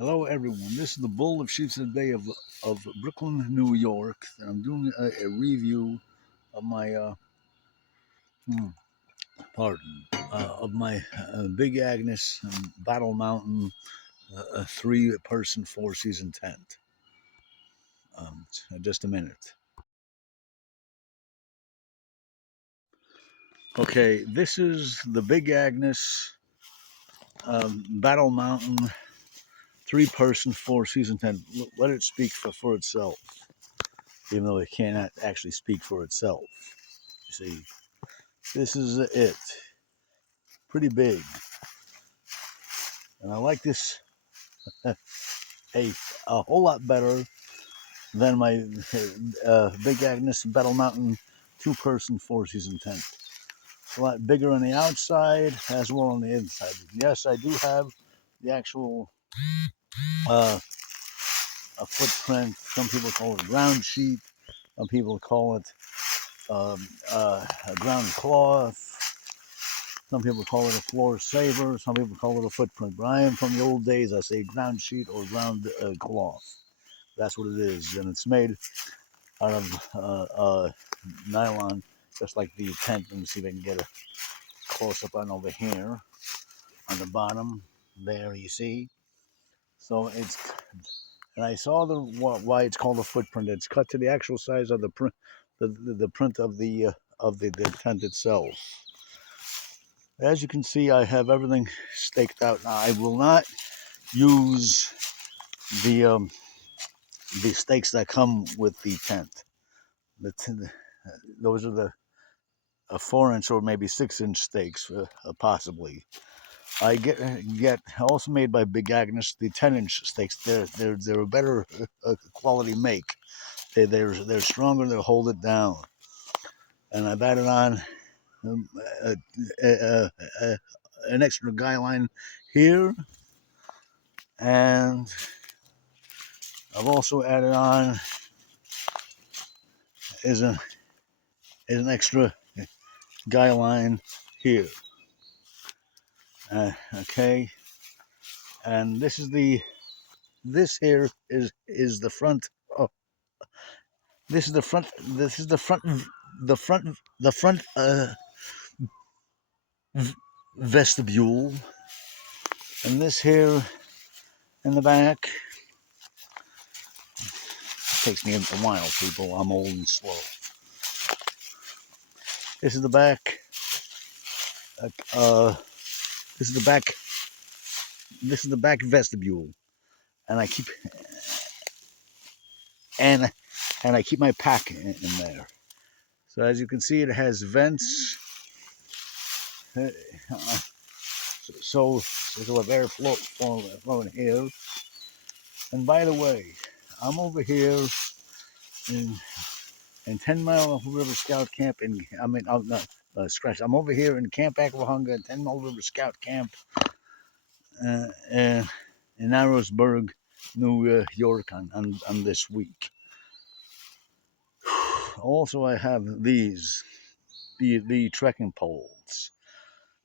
Hello, everyone. This is the Bull of Sheets of the Day of Brooklyn, New York. And I'm doing a review of my, hmm, pardon, of my Big Agnes Battle Mountain 3-person 4-season tent. Just a minute. Okay, this is the Big Agnes Battle Mountain 3-person 4-season tent. Let it speak for itself, even though it cannot actually speak for itself. You see, this is it. Pretty big. And I like this a, a whole lot better than my Big Agnes Battle Mountain 2-person 4-season tent. It's a lot bigger on the outside as well on the inside. Yes, I do have the actual a footprint. Some people call it a ground sheet. Some people call it a ground cloth. Some people call it a floor saver. Some people call it a footprint. But I am from the old days. I say ground sheet or ground cloth. That's what it is. And it's made out of nylon, just like the tent. Let me see if I can get a close-up on over here on the bottom. There, you see. So it's, and I saw why it's called a footprint. It's cut to the actual size of the print, the print of the tent itself. As you can see, I have everything staked out. Now, I will not use the stakes that come with the tent. Those are the 4-inch or maybe 6-inch stakes, possibly. I get also made by Big Agnes the 10-inch stakes. They're a better quality make. They're stronger. They'll hold it down. And I've added on um, uh, uh, uh, an extra guy line here, and I've also added on is an extra guy line here. Okay, and this here is the front. Oh, this is the front. This is the front. The front vestibule, and this here in the back. It takes me a while, people. I'm old and slow. This is the back. Uh, this is the back. This is the back vestibule, and I keep and I keep my pack in there. So as you can see, it has vents, so a air flowing here. And by the way, I'm over here in 10 Mile River Scout Camp, I'm over here in Camp Aquahunga, 10 Mile River Scout Camp, in Narrowsburg, New York, on this week. Also, I have the trekking poles.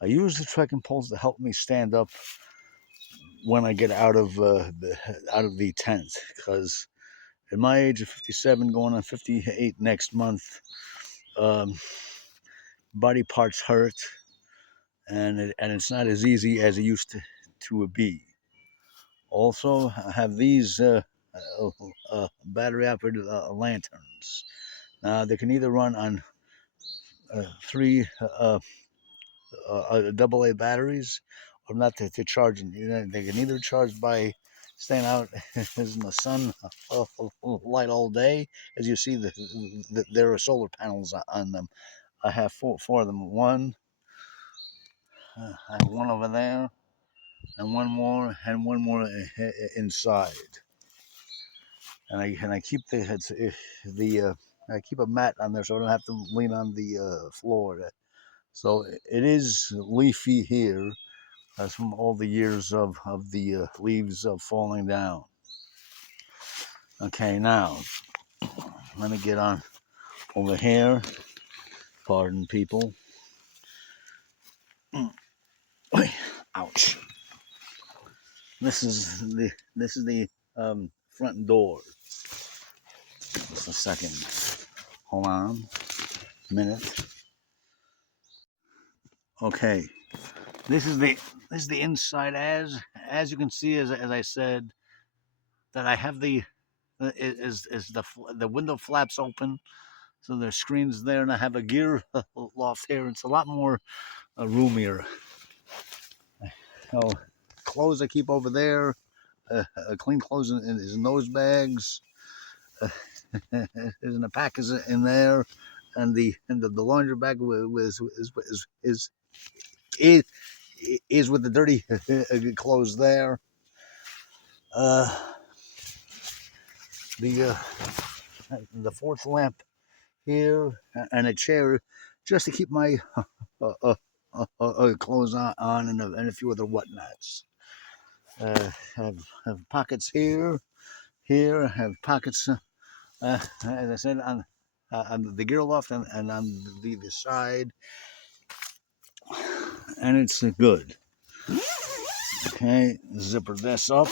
I use the trekking poles to help me stand up when I get out of the tent, because at my age of 57, going on 58 next month, um, body parts hurt, and it's not as easy as it used to be. Also, I have these battery operated lanterns. Now they can either run on three AA batteries, or not to charge them. You know, they can either charge by staying out in the sun light all day. As you see, there are solar panels on them. I have four of them. I have one over there, and one more, inside. And I keep the I keep a mat on there so I don't have to lean on the floor. So it is leafy here. That's from all the years of the leaves falling down. Okay, now let me get on over here. Pardon, people. Ouch. This is the front door. Just a second. Hold on a minute. Okay. This is the inside. As you can see, as I said, that I have is the window flaps open, so there's screens there, and I have a gear loft here. It's a lot more roomier. So clothes I keep over there. Clean clothes in his nose bags. There's a pack is in there, and the laundry bag is is with the dirty clothes there. Uh, the the fourth lamp here, and a chair just to keep my clothes on and a few other whatnots. Have pockets here. Here have pockets, as I said, on the gear loft and on the side, and it's good. Okay, zipper this up.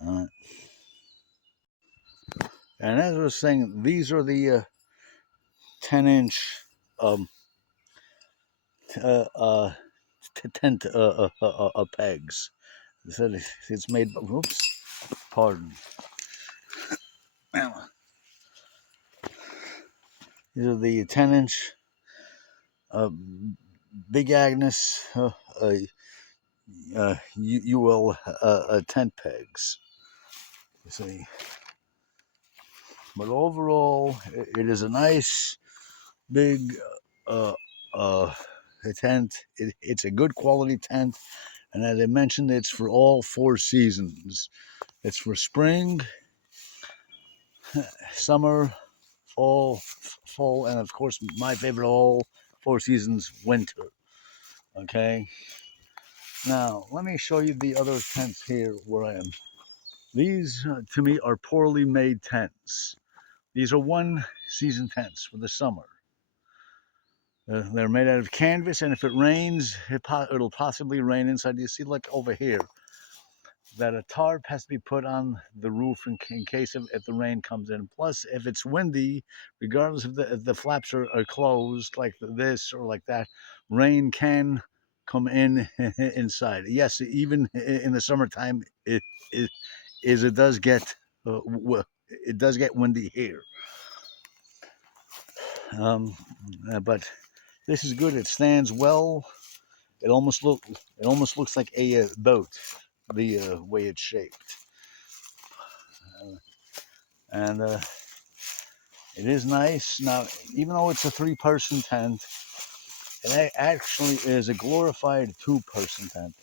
Uh, and as I was saying, these are the 10-inch um, uh, uh, tent pegs. So it's made. Oops, pardon. These are the 10-inch uh, big AGNES UL tent pegs. You see, but overall, it is a nice big uh, uh, tent. It's a good quality tent, and as I mentioned, it's for all 4 seasons. It's for spring, summer, fall, and of course, my favorite of all 4 seasons, winter. Okay. Now, let me show you the other tents here where I am. These, to me, are poorly made tents. These are 1 season tents for the summer. They're made out of canvas, and if it rains, it'll possibly rain inside. You see, like over here, that a tarp has to be put on the roof in case if the rain comes in. Plus, if it's windy, regardless if the flaps are closed like this or like that, rain can come in inside. Yes, even in the summertime, it does get it does get windy here. Um, but this is good. It stands well. It almost looks like a boat, the way it's shaped, and it is nice. Now, even though it's a 3-person tent, it actually is a glorified 2-person tent.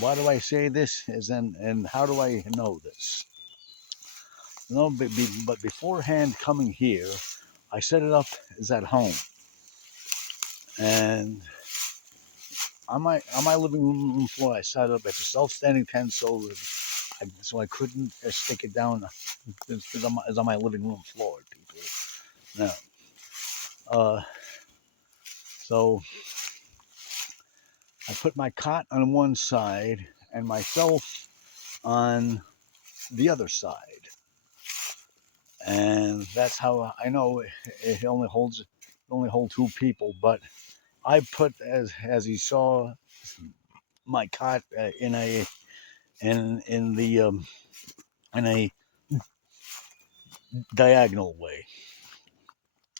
Why do I say this? And how do I know this? No, but beforehand coming here, I set it up as at home, and on my living room floor, I set it up as a self-standing tent, so I couldn't stick it down. It's on my living room floor, people. Now, uh, so I put my cot on one side and myself on the other side, and that's how I know it only hold 2 people. But I put, as you saw, my cot in the in a diagonal way.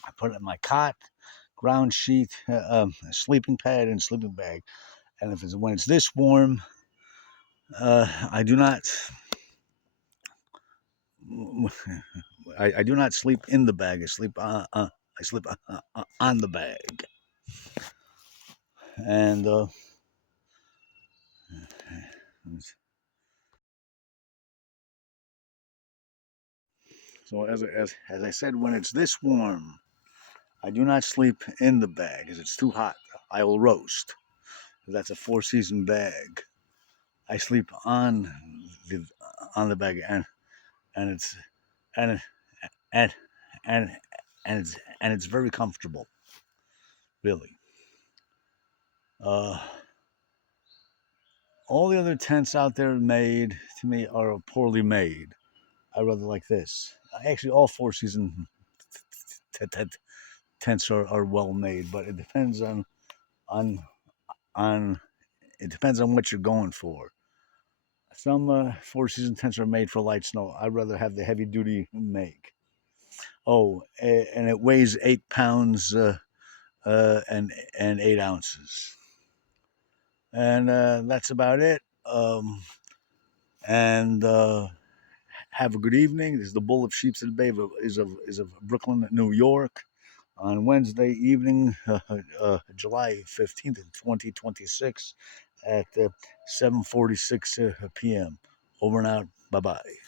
I put it in my cot, ground sheet, sleeping pad, and sleeping bag. And when it's this warm, I do not I do not sleep in the bag. I sleep on the bag, and so as I said, when it's this warm, I do not sleep in the bag because it's too hot. I will roast. That's a 4 season bag. I sleep the on the bag, and it's and and and and it's very comfortable, really. Uh, all the other tents out there made to me are poorly made. I rather like this. Actually, all four season tents are well made, but it depends on on it depends on what you're going for. Some four season tents are made for light snow. I'd rather have the heavy duty make. Oh, and it weighs 8 pounds and 8 ounces, and that's about it. And Have a good evening. This is the Bull of Sheep's Bay is of Brooklyn, New York, on Wednesday evening, July 15th, 2026, at 7:46 p.m. Over and out. Bye bye.